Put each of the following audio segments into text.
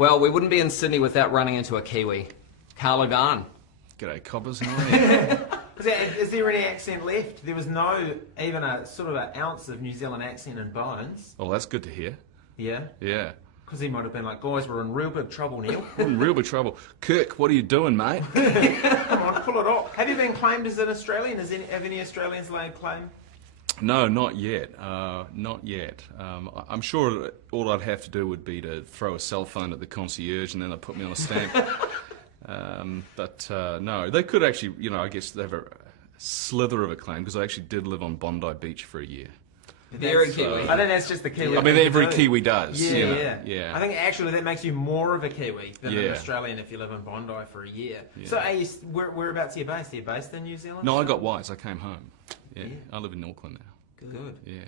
Well, we wouldn't be in Sydney without running into a Kiwi. Karl. G'day, coppers. How are you? Is there any accent left? There was no, even a sort of an ounce of New Zealand accent in Bones. Oh, that's good to hear. Yeah? Yeah. Because he might have been like, guys, we're in real big trouble, Neil. We're in real big trouble. Kirk, what are you doing, mate? Come on, pull it off. Have you been claimed as an Australian? Have any Australians laid claim? No, not yet. Not yet. I'm sure all I'd have to do would be to throw a cell phone at the concierge and then they'd put me on a stamp. No, they could actually, you know, I guess they have a slither of a claim because I actually did live on Bondi Beach for a year. Very Kiwi. I think that's just the Kiwi. I mean, every Kiwi does. Yeah, you know? Yeah. I think actually that makes you more of a Kiwi than an Yeah. Australian if you live in Bondi for a year. Yeah. So are you, whereabouts are you based? Are you based in New Zealand? No, I got wise. I came home. Yeah. Yeah. I live in Auckland now. Good. Yeah.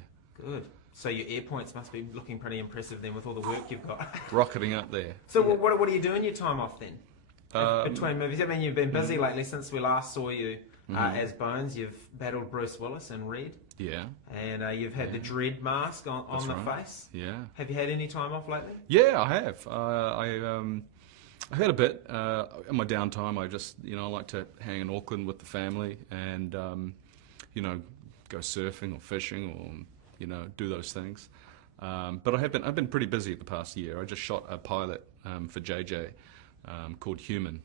Good. So your air points must be looking pretty impressive then with all the work you've got. Rocketing up there. So what do you do in your time off then? Between movies? I mean, you've been busy Mm-hmm. lately since we last saw you as Bones. You've battled Bruce Willis and Red. Yeah. And you've had the dread mask on That's the right. face. Yeah. Have you had any time off lately? Yeah, I have. I've had a bit. In my downtime, I just, you know, I like to hang in Auckland with the family and, you know, go surfing or fishing or, you know, do those things. But I've been pretty busy the past year. I just shot a pilot for JJ called Human,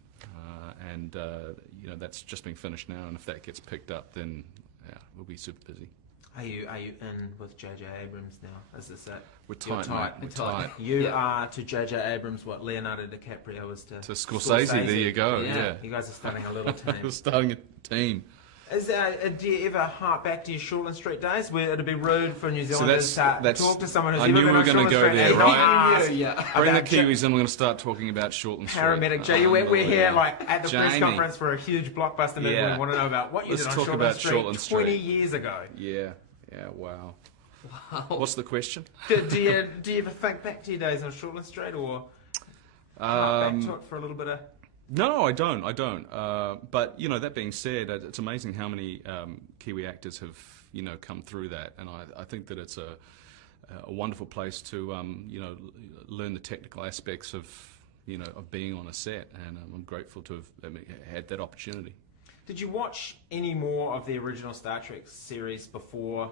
and you know, that's just been finished now. And if that gets picked up, then yeah, we'll be super busy. Are you in with J.J. Abrams now? Is this it? We're tight, mate. We're tight. You are to J.J. Abrams what Leonardo DiCaprio is to Scorsese. There you go. Yeah. You guys are starting a little team. We're starting a team. Do you ever hark back to your Shortland Street days where it'd be rude for New Zealanders that's- to talk to someone who's I ever knew been we were on gonna Shortland go Street there, and right? ask Yeah. Bring the about Kiwis in, we're going to start talking about Shortland Street. Paramedic Jay, we're here like at the press Jamie. conference for a huge blockbuster movie. Yeah. We want to know about what you Let's did on talk Shortland about Street Shortland 20 Street. years ago. Yeah, wow. What's the question? do you ever think back to your days on Shortland Street or hark back to it for a little bit of... No, I don't. But you know, that being said, it's amazing how many Kiwi actors have, you know, come through that, and I think that it's a wonderful place to you know, learn the technical aspects of, you know, of being on a set, and I'm grateful to have had that opportunity. Did you watch any more of the original Star Trek series before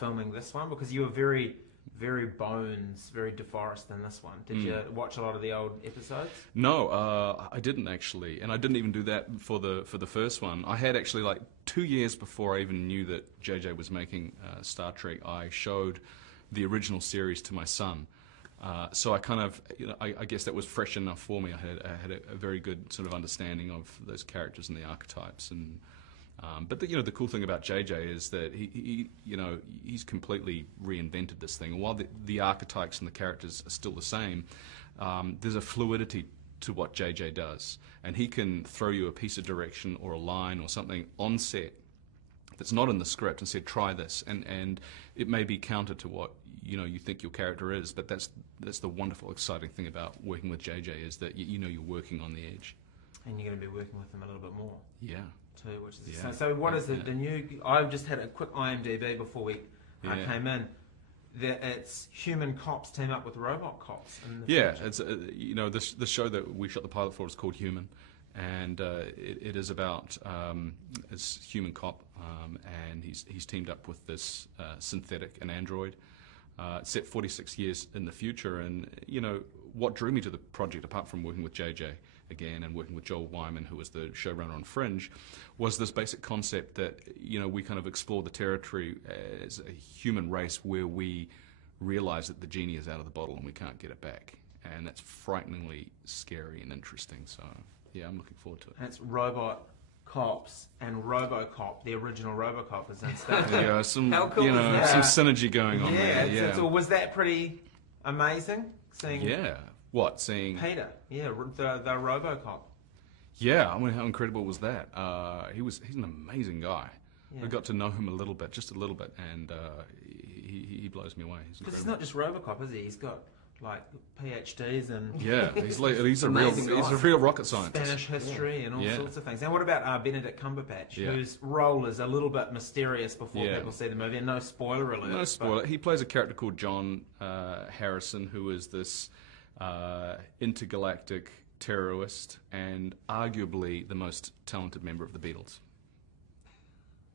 filming this one? Because you were very, very Bones, very DeForest in this one. Did you watch a lot of the old episodes? No, I didn't actually, and I didn't even do that for the first one. I had actually, like 2 years before I even knew that JJ was making Star Trek, I showed the original series to my son. So I kind of, you know, I guess that was fresh enough for me. I had a very good sort of understanding of those characters and the archetypes. And but you know, the cool thing about JJ is that he you know, he's completely reinvented this thing. While the archetypes and the characters are still the same, there's a fluidity to what JJ does, and he can throw you a piece of direction or a line or something on set that's not in the script and said, try this, and it may be counter to what, you know, you think your character is, but that's the wonderful, exciting thing about working with JJ, is that you know you're working on the edge. And you're going to be working with them a little bit more. Yeah. Too, which is Yeah. exciting. So what is the new... I just had a quick IMDb before we came in. It's human cops team up with robot cops. In the future. It's you know, the show that we shot the pilot for is called Human, and it is about it's human cop, and he's teamed up with this synthetic, an android. It's set 46 years in the future, and you know what drew me to the project, apart from working with JJ again and working with Joel Wyman, who was the showrunner on Fringe, was this basic concept that, you know, we kind of explore the territory as a human race where we realize that the genie is out of the bottle and we can't get it back, and that's frighteningly scary and interesting. So yeah, I'm looking forward to it. And it's robot cops and RoboCop, the original RoboCop, is in Star Trek. Yeah, some How cool you is know, that? some synergy going on Yeah, there. it's all, was that pretty amazing? Seeing Yeah. What, seeing... Peter, the RoboCop. Yeah, I mean, how incredible was that? He's an amazing guy. Yeah. I got to know him a little bit, just a little bit, and he blows me away. He's Because he's incredible. not just RoboCop, is he? He's got like PhDs and Yeah, he's a Amazing guy. real rocket scientist. Spanish history and all Yeah. sorts of things. And what about Benedict Cumberbatch, Yeah. whose role is a little bit mysterious before Yeah. people see the movie? And no spoiler alert. No spoiler. He plays a character called John Harrison, who is this intergalactic terrorist, and arguably the most talented member of the Beatles.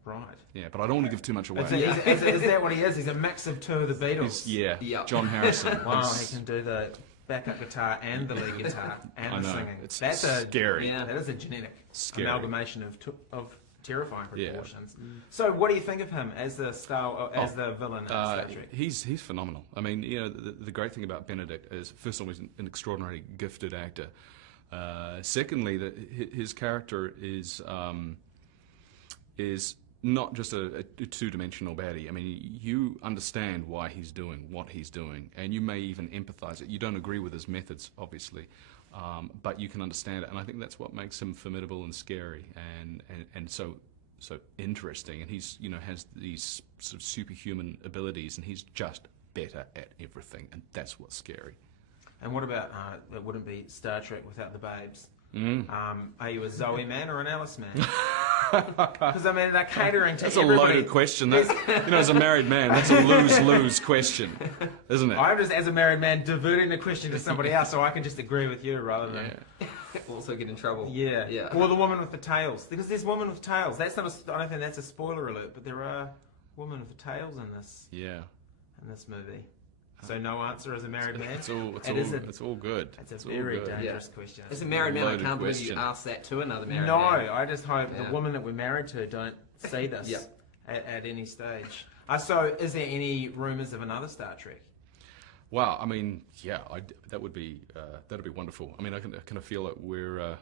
Right. Yeah, but I don't want to give too much away. Is that what he is? He's a mix of two of the Beatles. Yeah, John Harrison. Wow, he can do the backup guitar and the lead guitar and the singing. That's scary. That is a genetic amalgamation of terrifying proportions. Yeah. So, what do you think of him as the the villain in Star Trek? He's phenomenal. I mean, the great thing about Benedict is, first of all, he's an extraordinarily gifted actor. Secondly, his character is not just a two-dimensional baddie. I mean, you understand why he's doing what he's doing, and you may even empathize it. You don't agree with his methods, obviously, but you can understand it, and I think that's what makes him formidable and scary, and so interesting. And he's has these sort of superhuman abilities, and he's just better at everything, and that's what's scary. And what about it wouldn't be Star Trek without the babes? Are you a Zoe man or an Alice man? Because I mean, they're catering to That's everybody. a loaded question. As a married man, that's a lose-lose question, isn't it? I'm just, as a married man, diverting the question to somebody else, so I can just agree with you rather than Also get in trouble. Yeah. Or the woman with the tails, because there's women with tails. That's not. I don't think that's a spoiler alert, but there are women with tails in this. Yeah. In this movie. So no answer as a married man? It's all good. It's a very dangerous question. As a married man, I can't believe you question. asked that to another married man. No, I just hope the women that we're married to don't see this at any stage. So is there any rumours of another Star Trek? Well, I mean, that would be wonderful. I mean, I kind of feel that we're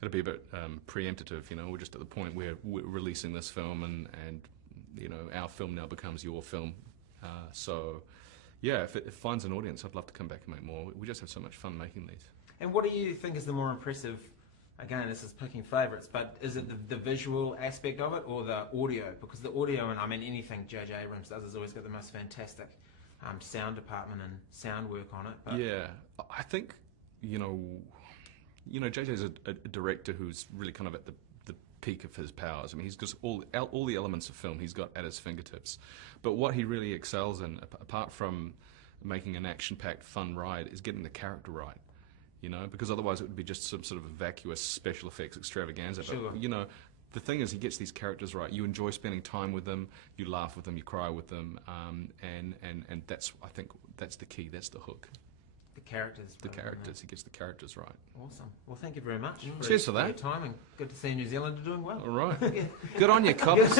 it'll be a bit preemptive. We're just at the point where we're releasing this film, and our film now becomes your film. Yeah, if it finds an audience, I'd love to come back and make more. We just have so much fun making these. And what do you think is the more impressive? Again, this is picking favourites, but is it the visual aspect of it or the audio? Because the audio, and I mean anything J.J. Abrams does, has always got the most fantastic sound department and sound work on it. But yeah, I think J.J.'s a director who's really kind of at the peak of his powers. I mean, he's got all the elements of film he's got at his fingertips. But what he really excels in, apart from making an action-packed fun ride, is getting the character right. Because otherwise it would be just some sort of vacuous special effects extravaganza. Sure. But the thing is, he gets these characters right. You enjoy spending time with them, you laugh with them, you cry with them, and that's, I think, that's the key. That's the hook. The characters. He gets the characters right. Awesome. Well, thank you very much. Cheers for that. Your timing. Good to see New Zealand are doing well. All right. Good on you, cops.